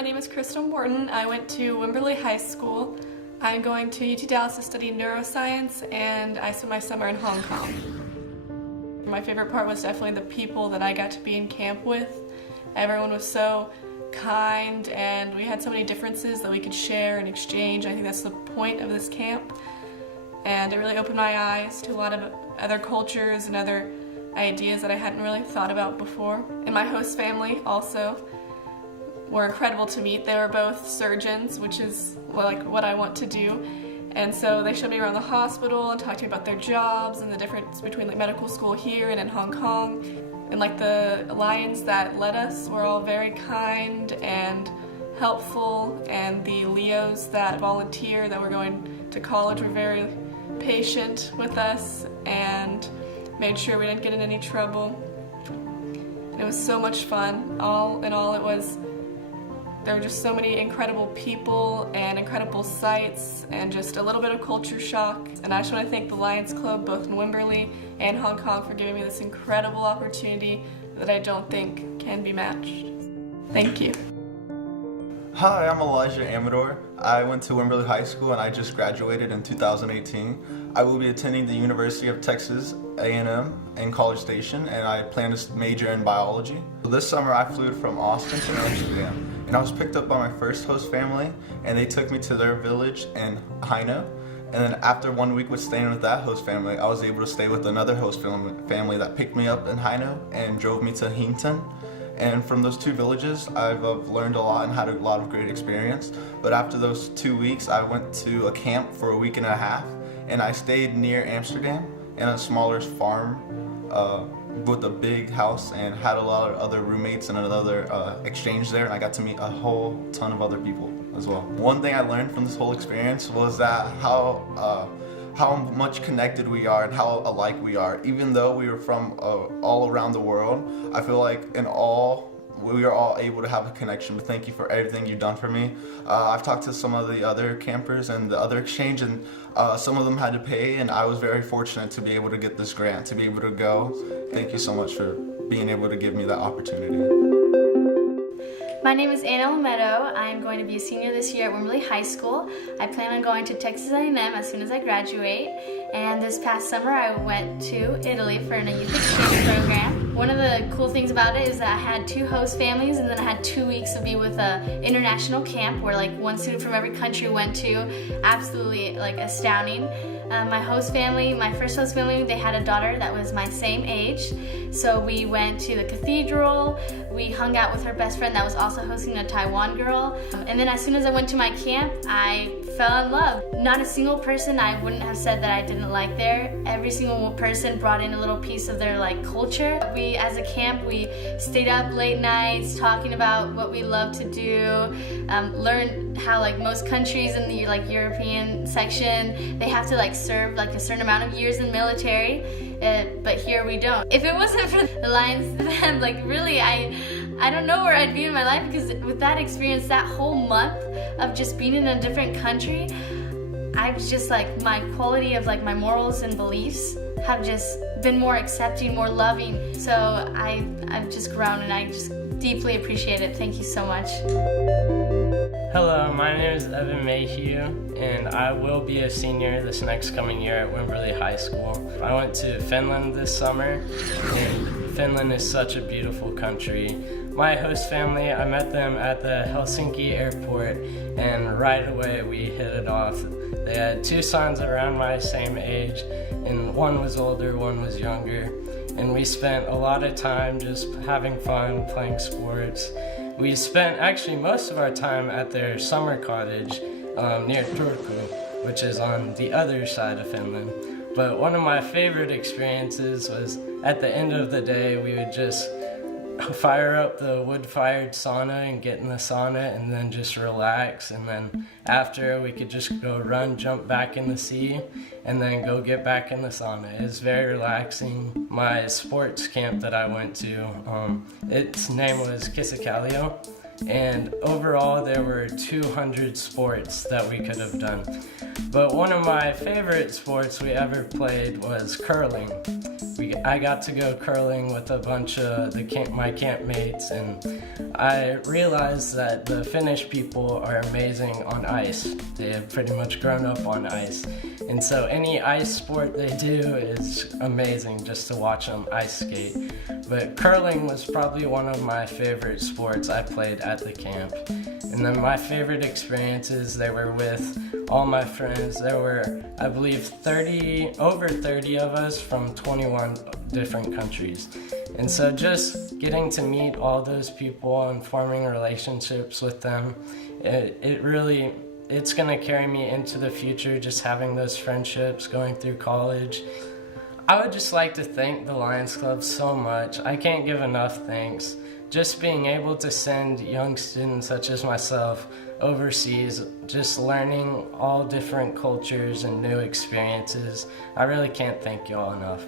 my name is Crystal Morton. I went to Wimberley High School. I'm going to UT Dallas to study neuroscience, and I spent my summer in Hong Kong. My favorite part was definitely the people that I got to be in camp with. Everyone was so kind, and we had so many differences that we could share and exchange. I think that's the point of this camp. And it really opened my eyes to a lot of other cultures and other ideas that I hadn't really thought about before. And my host family also were incredible to meet. They were both surgeons, which is like what I want to do. And so they showed me around the hospital and talked to me about their jobs and the difference between like medical school here and in Hong Kong. And like the Lions that led us were all very kind and helpful, and the Leos that volunteer that were going to college were very patient with us and made sure we didn't get in any trouble. It was so much fun. All in all, there were just so many incredible people and incredible sights and just a little bit of culture shock. And I just want to thank the Lions Club, both in Wimberley and Hong Kong, for giving me this incredible opportunity that I don't think can be matched. Thank you. Hi, I'm Elijah Amador. I went to Wimberley High School and I just graduated in 2018. I will be attending the University of Texas A&M in College Station, and I plan to major in biology. This summer I flew from Austin to Amsterdam, and I was picked up by my first host family, and they took me to their village in Haino. And then after 1 week with staying with that host family, I was able to stay with another host family that picked me up in Haino and drove me to Hinton. And from those two villages, I've learned a lot and had a lot of great experience. But after those 2 weeks, I went to a camp for a week and a half, and I stayed near Amsterdam in a smaller farm with a big house, and had a lot of other roommates and another exchange there, and I got to meet a whole ton of other people as well. One thing I learned from this whole experience was that how much connected we are and how alike we are. Even though we were from all around the world, I feel like we are all able to have a connection. But thank you for everything you've done for me. I've talked to some of the other campers and the other exchange, and some of them had to pay, and I was very fortunate to be able to get this grant, to be able to go. Thank you so much for being able to give me that opportunity. My name is Anna Lametto. I'm going to be a senior this year at Wimberley High School. I plan on going to Texas A&M as soon as I graduate. And this past summer I went to Italy for a youth exchange program. One of the cool things about it is that I had two host families, and then I had 2 weeks to be with an international camp where like one student from every country went to. Absolutely like astounding. My first host family, they had a daughter that was my same age. So we went to the cathedral, we hung out with her best friend that was also hosting a Taiwan girl. And then as soon as I went to my camp, I fell in love. Not a single person I wouldn't have said that I didn't like there. Every single person brought in a little piece of their like culture. We, as a camp, we stayed up late nights talking about what we love to do, learned how like most countries in the like European section, they have to like serve like a certain amount of years in military, but here we don't. If it wasn't for the Lions, then like really I don't know where I'd be in my life, because with that experience, that whole month of just being in a different country, I was just like, my quality of like my morals and beliefs have just been more accepting, more loving. So I've just grown, and I just deeply appreciate it. Thank you so much. Hello, my name is Evan Mayhew, and I will be a senior this next coming year at Wimberley High School. I went to Finland this summer, and Finland is such a beautiful country. My host family, I met them at the Helsinki airport, and right away we hit it off. They had two sons around my same age, and one was older, one was younger. And we spent a lot of time just having fun, playing sports. We spent actually most of our time at their summer cottage near Turku, which is on the other side of Finland. But one of my favorite experiences was at the end of the day, we would just fire up the wood-fired sauna and get in the sauna and then just relax, and then after we could just go run, jump back in the sea, and then go get back in the sauna. It was very relaxing. My sports camp that I went to, its name was Kisakallio, and overall there were 200 sports that we could have done. But one of my favorite sports we ever played was curling. I got to go curling with a bunch of my camp mates, and I realized that the Finnish people are amazing on ice. They have pretty much grown up on ice, and so any ice sport they do is amazing just to watch them ice skate. But curling was probably one of my favorite sports I played at the camp. And then my favorite experiences, they were with all my friends. There were, I believe, over 30 of us from 21 different countries. And so just getting to meet all those people and forming relationships with them, it's gonna carry me into the future, just having those friendships going through college. I would just like to thank the Lions Club so much. I can't give enough thanks. Just being able to send young students such as myself overseas, just learning all different cultures and new experiences. I really can't thank you all enough.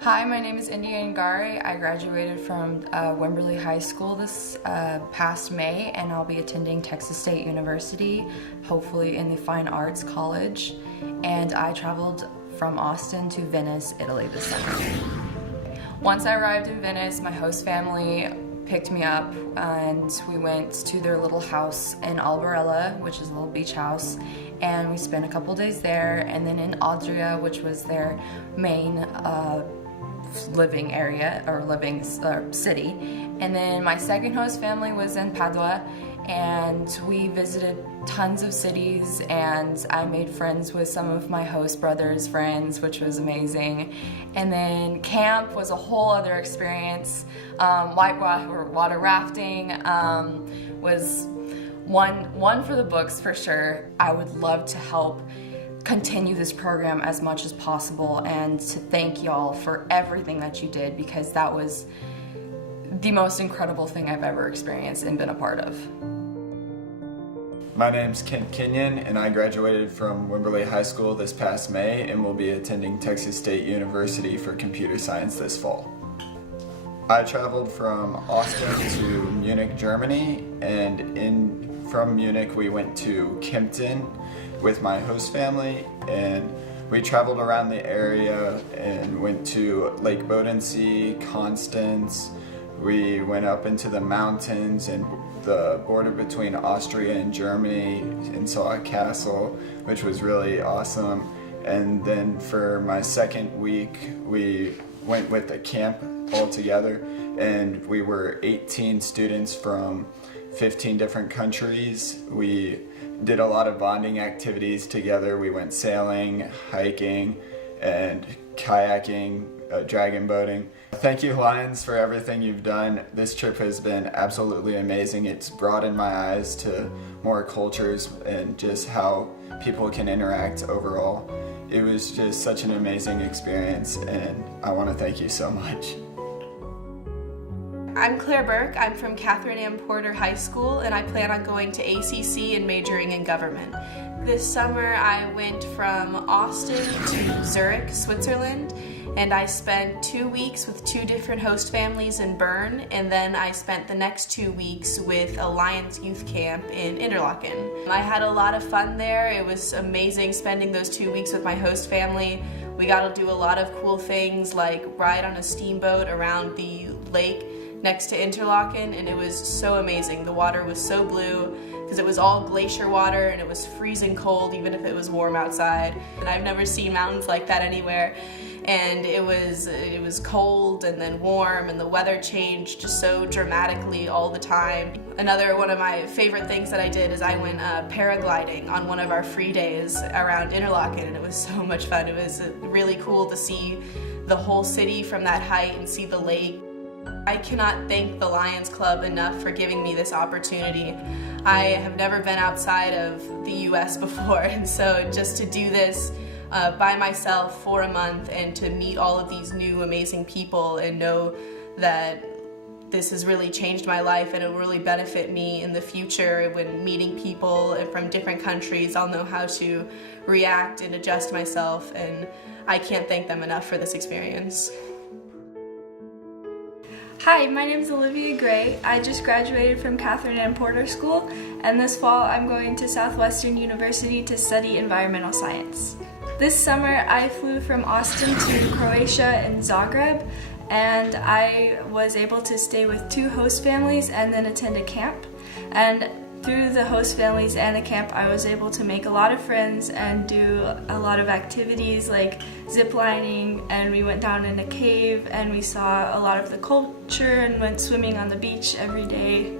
Hi, my name is India Ngari. I graduated from Wimberley High School this past May, and I'll be attending Texas State University, hopefully in the Fine Arts College. And I traveled from Austin to Venice, Italy this summer. Once I arrived in Venice, my host family picked me up and we went to their little house in Albarella, which is a little beach house, and we spent a couple days there, and then in Austria, which was their main living area or living city. And then my second host family was in Padua, and we visited tons of cities, and I made friends with some of my host brother's friends, which was amazing. And then camp was a whole other experience. Water rafting was one for the books for sure. I would love to help continue this program as much as possible, and to thank y'all for everything that you did, because that was the most incredible thing I've ever experienced and been a part of. My name's Kent Kenyon, and I graduated from Wimberley High School this past May and will be attending Texas State University for computer science this fall. I traveled from Austin to Munich, Germany, and from Munich we went to Kempten with my host family, and we traveled around the area and went to Lake Bodensee, Constance. We went up into the mountains and the border between Austria and Germany and saw a castle, which was really awesome. And then for my second week, we went with a camp all together, and we were 18 students from 15 different countries. We did a lot of bonding activities together. We went sailing, hiking, and kayaking, dragon boating. Thank you, Lions, for everything you've done. This trip has been absolutely amazing. It's broadened my eyes to more cultures and just how people can interact overall. It was just such an amazing experience, and I want to thank you so much. I'm Claire Burke. I'm from Catherine M. Porter High School, and I plan on going to ACC and majoring in government. This summer I went from Austin to Zurich, Switzerland, and I spent 2 weeks with 2 different host families in Bern, and then I spent the next 2 weeks with a Lions youth camp in Interlaken. I had a lot of fun there. It was amazing spending those 2 weeks with my host family. We got to do a lot of cool things like ride on a steamboat around the lake next to Interlaken, and it was so amazing. The water was so blue because it was all glacier water, and it was freezing cold even if it was warm outside. And I've never seen mountains like that anywhere. And it was cold and then warm, and the weather changed just so dramatically all the time. Another one of my favorite things that I did is I went paragliding on one of our free days around Interlaken, and it was so much fun. It was really cool to see the whole city from that height and see the lake. I cannot thank the Lions Club enough for giving me this opportunity. I have never been outside of the US before, and so just to do this by myself for a month and to meet all of these new amazing people and know that this has really changed my life and it will really benefit me in the future when meeting people from different countries. I'll know how to react and adjust myself, and I can't thank them enough for this experience. Hi, my name is Olivia Gray. I just graduated from Catherine Ann Porter School, and this fall I'm going to Southwestern University to study environmental science. This summer I flew from Austin to Croatia and Zagreb, and I was able to stay with 2 host families and then attend a camp. And through the host families and the camp, I was able to make a lot of friends and do a lot of activities like zip lining, and we went down in a cave and we saw a lot of the culture and went swimming on the beach every day.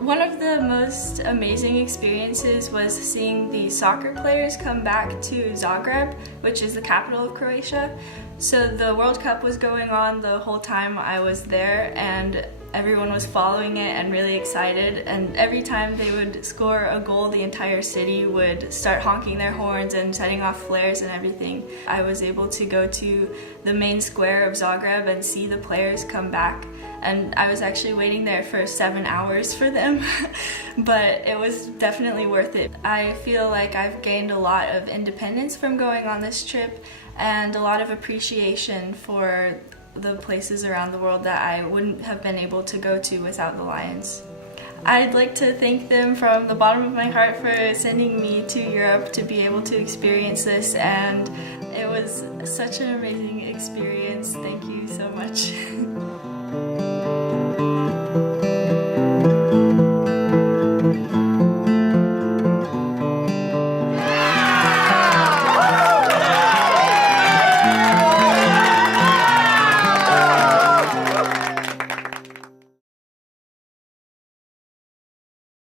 One of the most amazing experiences was seeing the soccer players come back to Zagreb, which is the capital of Croatia. So the World Cup was going on the whole time I was there, and everyone was following it and really excited, and every time they would score a goal, the entire city would start honking their horns and setting off flares and everything. I was able to go to the main square of Zagreb and see the players come back, and I was actually waiting there for 7 hours for them, but it was definitely worth it. I feel like I've gained a lot of independence from going on this trip and a lot of appreciation for the places around the world that I wouldn't have been able to go to without the Lions. I'd like to thank them from the bottom of my heart for sending me to Europe to be able to experience this, and it was such an amazing experience. Thank you so much.